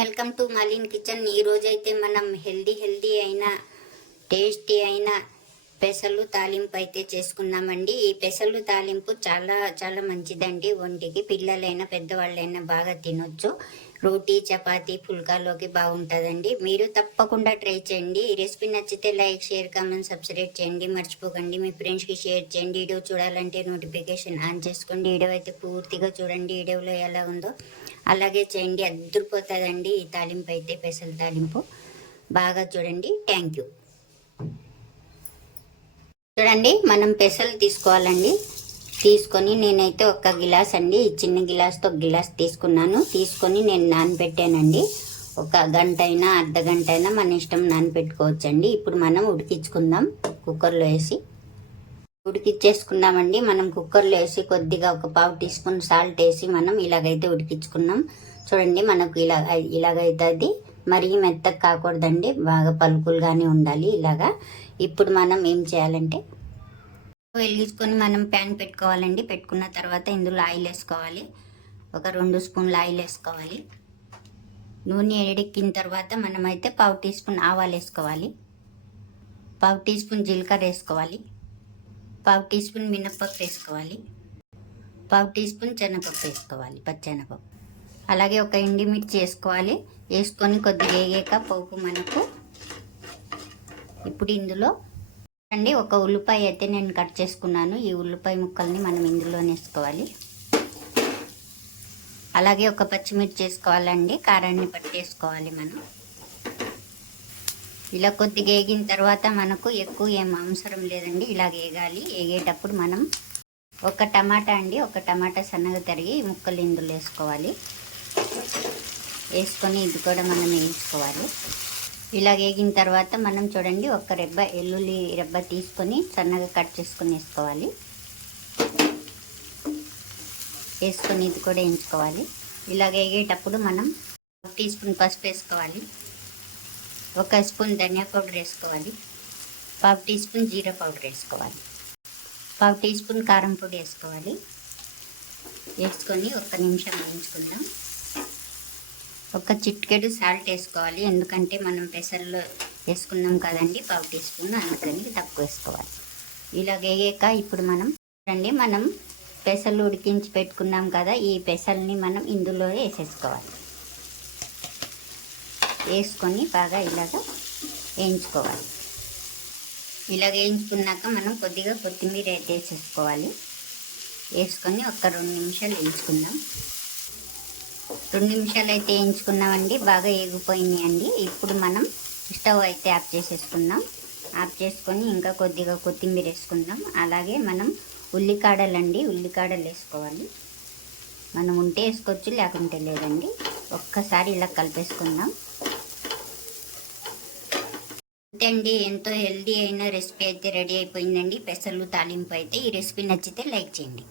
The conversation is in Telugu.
Welcome to మలిన్ kitchen. ఈరోజైతే మనం హెల్దీ అయిన టేస్టీ అయిన పెసలు తాలింపు అయితే చేసుకున్నామండి. ఈ పెసలు తాలింపు చాలా చాలా మంచిదండి ఒంటికి. పిల్లలైనా పెద్దవాళ్ళైనా బాగా తినొచ్చు. రోటీ చపాతీ పుల్కాలోకి బాగుంటుందండి. మీరు తప్పకుండా ట్రై చేయండి. ఈ రెసిపీ నచ్చితే లైక్ షేర్ కామెంట్ సబ్స్క్రైబ్ చేయండి. మర్చిపోకండి మీ ఫ్రెండ్స్కి షేర్ చేయండి. వీడియో చూడాలంటే నోటిఫికేషన్ ఆన్ చేసుకోండి. వీడియో అయితే పూర్తిగా చూడండి. వీడియోలో ఎలా ఉందో అలాగే చేయండి. అద్దరిపోతుందండి ఈ తాలింపు అయితే, పెసలు తాలింపు. బాగా చూడండి. Thank you. చూడండి, మనం పెసలు తీసుకోవాలండి. తీసుకొని నేనైతే ఒక గిలాస్ అండి, చిన్న గిలాస్తో గిలాస్ తీసుకున్నాను. తీసుకొని నేను నానబెట్టానండి. ఒక గంట అయినా అర్ధ గంట అయినా మన ఇష్టం నానబెట్టుకోవచ్చండి. ఇప్పుడు మనం ఉడికించుకుందాం. కుక్కర్లో వేసి ఉడికిచ్చేసుకున్నామండి. మనం కుక్కర్లో వేసి కొద్దిగా ఒక పావు టీ స్పూన్ సాల్ట్ వేసి మనం ఇలాగైతే ఉడికించుకున్నాం. చూడండి, మనకు ఇలాగైతే అది మరీ మెత్తగా కాకూడదండి, బాగా పలుకులుగానే ఉండాలి ఇలాగా. ఇప్పుడు మనం ఏం చేయాలంటే వెలిగించుకొని మనం ప్యాన్ పెట్టుకోవాలండి. పెట్టుకున్న తర్వాత ఇందులో ఆయిల్ వేసుకోవాలి. ఒక 2 స్పూన్ల ఆయిల్ వేసుకోవాలి. నూనె ఎడెక్కిన తర్వాత మనమైతే పావు టీ స్పూన్ ఆవాలు వేసుకోవాలి. పావు టీ స్పూన్ జీలకర్ర వేసుకోవాలి. పావు టీ స్పూన్ మినప్పప్పు వేసుకోవాలి. పావు టీ స్పూన్ శనగపప్పు వేసుకోవాలి, పచ్చెనగపప్పు. అలాగే ఒక ఎండుమిర్చి వేసుకోవాలి. వేసుకొని కొద్దిగా వేగాక పోపు మనకు ఇప్పుడు ఇందులో అండి ఒక ఉల్లిపాయ అయితే నేను కట్ చేసుకున్నాను. ఈ ఉల్లిపాయ ముక్కల్ని మనం ఇందులోనే వేసుకోవాలి. అలాగే ఒక పచ్చిమిర్చి వేసుకోవాలండి, కారాన్ని పట్టేసుకోవాలి మనం. ఇలా కొద్దిగా వేగిన తర్వాత మనకు ఎక్కువ ఏం అవసరం లేదండి, ఇలా వేగాలి. వేగేటప్పుడు మనం ఒక టమాటా అండి, ఒక టమాటా సన్నగా తరిగి ముక్కలు ఇందులో వేసుకోవాలి. వేసుకొని ఇది కూడా మనం వేయించుకోవాలి. ఇలా వేగిన తర్వాత మనం చూడండి ఒక ఎల్లుల్లి రెబ్బ తీసుకొని సన్నగా కట్ చేసుకొని వేసుకోవాలి. వేసుకొని ఇది కూడా వేయించుకోవాలి. ఇలా వేగేటప్పుడు మనం 1 టీ స్పూన్ పసుపు వేసుకోవాలి. 1 స్పూన్ ధనియా పౌడర్ వేసుకోవాలి. పావు టీ స్పూన్ జీరా పౌడర్ వేసుకోవాలి. పావు టీ స్పూన్ కారం పొడి వేసుకోవాలి. వేసుకొని 1 నిమిషం వేయించుకుందాం. ఒక చిటికెడు సాల్ట్ వేసుకోవాలి, ఎందుకంటే మనం పెసల్లో వేసుకున్నాం కదండి పావు టీ స్పూన్, అందుకని తక్కువ వేసుకోవాలి. ఇలా వేగాక ఇప్పుడు మనం పెసలు ఉడికించి పెట్టుకున్నాం కదా, ఈ పెసల్ని మనం ఇందులో వేసేసుకోవాలి. వేసుకొని బాగా ఇలాగ వేయించుకోవాలి. ఇలా వేయించుకున్నాక మనం కొద్దిగా కొత్తిమీర వేసేసుకోవాలి. వేసుకొని ఒక 2 నిమిషాలు వేయించుకుందాం. 2 నిమిషాలు అయితే వేయించుకున్నామండి, బాగా వేగిపోయినాయండి. ఇప్పుడు మనం స్టవ్ అయితే ఆఫ్ చేసేసుకుందాం. ఆఫ్ చేసుకొని ఇంకా కొద్దిగా కొత్తిమీర వేసుకుందాం. అలాగే మనం ఉల్లికాడలు వేసుకోవాలి. మనం ఉంటే వేసుకోవచ్చు, లేకుంటే లేదండి. ఒక్కసారి ఇలా కలిపేసుకుందాం. అంతే అండి, ఎంతో హెల్దీ అయిన రెసిపీ అయితే రెడీ అయిపోయిందండి, పెసలు తాలింపు అయితే. ఈ రెసిపీ నచ్చితే లైక్ చేయండి.